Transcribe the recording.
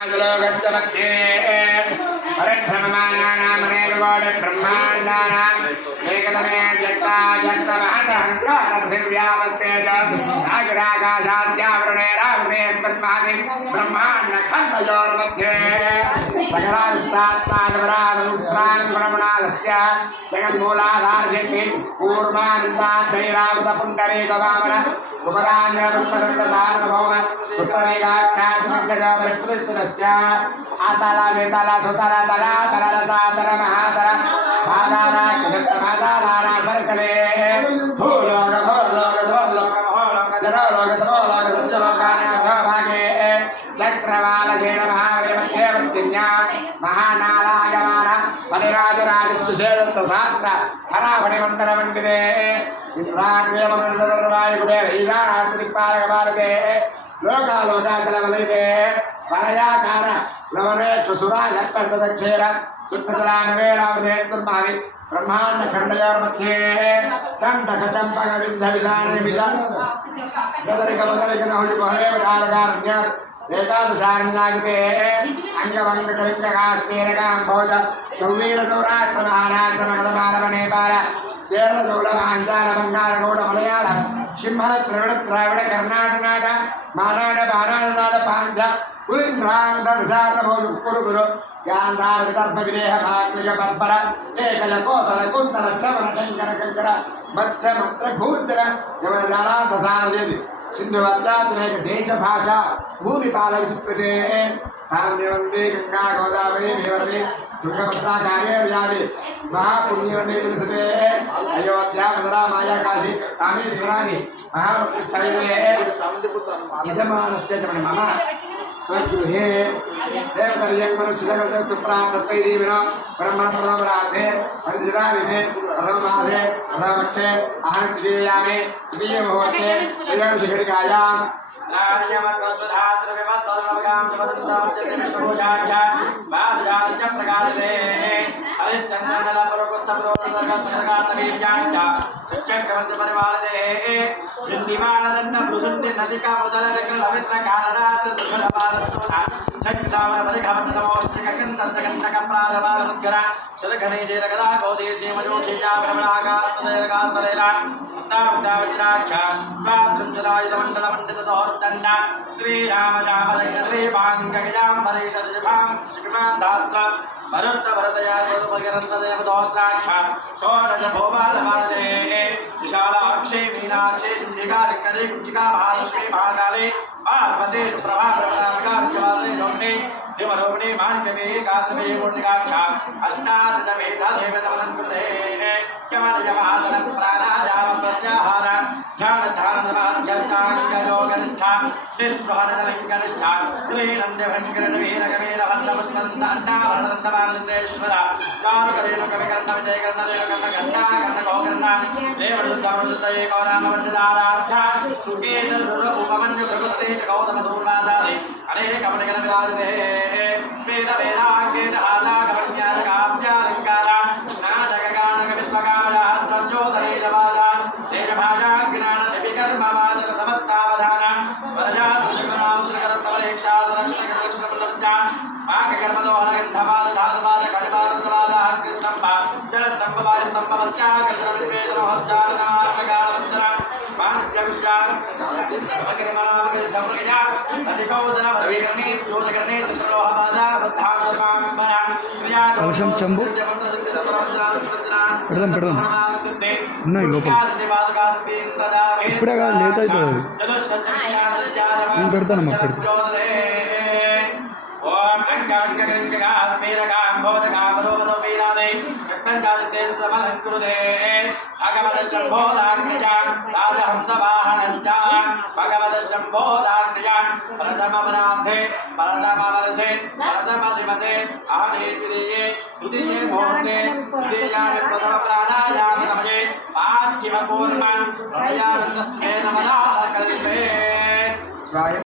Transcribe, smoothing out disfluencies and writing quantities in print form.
मध्ये ब्रह्मांडानां एकतमे जगता जगतमहतहंकारव्यावर्ते ब्रह्मांड खंडयोर्मध्ये सकलास्तात्मानवराधुत्रान्ब्रह्मणालस्य जगन्मूलाधारशक्ति कूर्मान्ताधैरावतपुण्डरीकवामन उपदान्यपुष्पदन्तधारणभौम उत्तरेकाख्यात्मकजवृत्तस्य आतला वेतला सुतला तला तला तला महातला आधारा कृतमादारा वर्तले भूलोक भूलोक भूलोक भूलोक जलोक तमोलोक सज्जलोकानां भागे चक्रवालशेन महादेवत्ये वृत्तिन्या महानालायमान परिराजराजस्येदत्तशास्त्र हराभणिमण्डलमण्डिते इंद्राग्रेमण्डलदर्वायुगुडे ईशानादिक्पालकपालके लोकालोकाचलवलयते वलयाकार लवनेक्षुसुराशक्तदक्षेर सुत्तलानवेरावधेत्तुर्मादि ब्रह्मांड खंडयोर्मध्ये दण्डकचम्पकविद्धविषाणिमिष सदरिकमदरिकनहुलिपहरेवधारकार्ण्य एकादशारण्यागिते अंगवङ्गकलिङ्गकाश्मीरकाम्भोज सौवीरसौराष्ट्रमहाराष्ट्रमगधमालवनेपाल केरलचोळमाञ्चालबङ्गालगौड मलयाळ सिंहल द्रविड द्राविड कर्नाटनाट मानाड बानाडनाड पाञ्च कुलिन्द्रांगदर्शार्णभोजुकुरुगुरु गान्धारविदर्भविदेह भाग्य बर्बर एकल कोतल कुन्तल चमन टङ्कर कङ्कर मत्स्य मत्र भूचर यमनजाला दशारजेति सिन्धुवत्यात्रेक देशभाषा भूमिपालविचित्कृते साम्यवन्ते गङ्गा गोदावरी मेवरते तुंगभद्रा कावेर्यादि महापुण्यवने विलसते अयोध्या मथुरा माया काशी कामेश्वराणि महास्थले यजमानस्य च मम स्वगृहे देवतर्यङ्मनुष्यजगत् सुप्रासत्तैदेविन ब्रह्मणप्रथमराधे हरिजिरादिने प्रथममासे प्रथमपक्षे अहं द्वितीयामे द्वितीयमुहूर्ते त्रयोदशिघटिकायां नार्यमत्वस्वधात्रविवस्वधर्मगां समदन्तां च विष्णुभूजाख्या वादजास्य प्रकाशते हरिश्चन्द्रनलपरकुत्सप्रोदसर्गसर्गातवीर्याख्या चक्रवर्तिपरिवारते हिन्दिमानदन्नभृशुण्डि नलिका मुदलविक्रलवित्रकालरात्रसुखलपालस्तोधा चक्दावरपरिघमन्तमोष्टिककन्दसकण्टकप्राजमालमुद्गरा शरघणैजेरगदा कौशीर्षीमजोषीया भ्रमणागास्तलेला मुक्तावज्राख्या द्वात्रिंशदायुधमण्डलमण्डितदोर्दण्ड श्रीरामजामलग्नश्रीपाङ्गजाम्बरीशशिभां श्रीमान्धात्रा भरतभरतयागरन्तदेवदोत्राख्या षोडश भौमालभारते विशालाक्षे मीनाक्षे शुण्डिका शङ्करे कुञ्जिका महालक्ष्मी महाकाले पार्वती सुप्रभा प्रभरामिका विद्यवादे जोग्ने देवरोहिणी माणिक्यमेये गात्रमेये पूर्णिकाख्या अष्टादशमेधादेवतमलङ्कृते यमनियमासन प्राणायाम प्रत्याहार ध्यानधारणमाध्यष्टाङ्गयोगनिष्ठा निःस्पृहनलिङ्गनिष्ठा श्रीनन्द्यभृङ्गरवीरकवीरभद्रपुष्पन्दाण्डाभरणदन्तमानन्देश्वर कारुकरेणुकविकर्णविजयकर्णरेणुकर्णगण्डाकर्णगोकर्णा रेवणुद्धमनुद्धये कौरामवर्तिदाराध्या सुकेतुरुपमन्युभृगुते च गौतमदूर्वादारे अनेकमणिगणविराजते वेदवेदाङ्गेदहासाकमण्याकाव्यालङ्कारा नाटकगानकविद्वकामयास्त्रज्योतरेजवादा तेजभाजाज्ञानलिपिकर्मवाचक समस्तावधाना स्वरजातुष्करां श्रीकरत्तमरेक्षादलक्ष्मणकरलक्ष्मणप्रलब्धा पाककर्मदोहनगन्धपादधातुपाद कटिपादवादाग्निस्तम्भ जलस्तम्भवादिस्तम्भवस्याकर्षणविद्वेषणोच्चारणमात्मकालवन्दना मानत्यविश्वान् समग्रमामगजधमृगया नदिकौसलवशीकर्णे योजकर्णे दशलोहभाजा वृद्धाक्षमाम्बरा అవసరం చంబు పెడదాం పెడదాం ఉన్నాయి లోపల ఇప్పుడే కాదు లేట్ అవుతుంది నేను పెడతానమ్మా పెడతా ओम अंगांगकरिष्कास्मीरकांभोजकामरोमदोमीरादे कक्कंकादिते समलंकुरुदे भगवतशम्भोदाग्निजा राजहंसवाहनश्च भगवतशम्भोदाग्निजा प्रथमवराब्धे प्रथमवर्षे प्रथमदिवसे आदित्ये द्वितीये मुहूर्ते द्वितीयामे प्रथमप्राणायामसमये पार्थिवकूर्मन् प्रलयानन्दस्मेदमनाकल्पे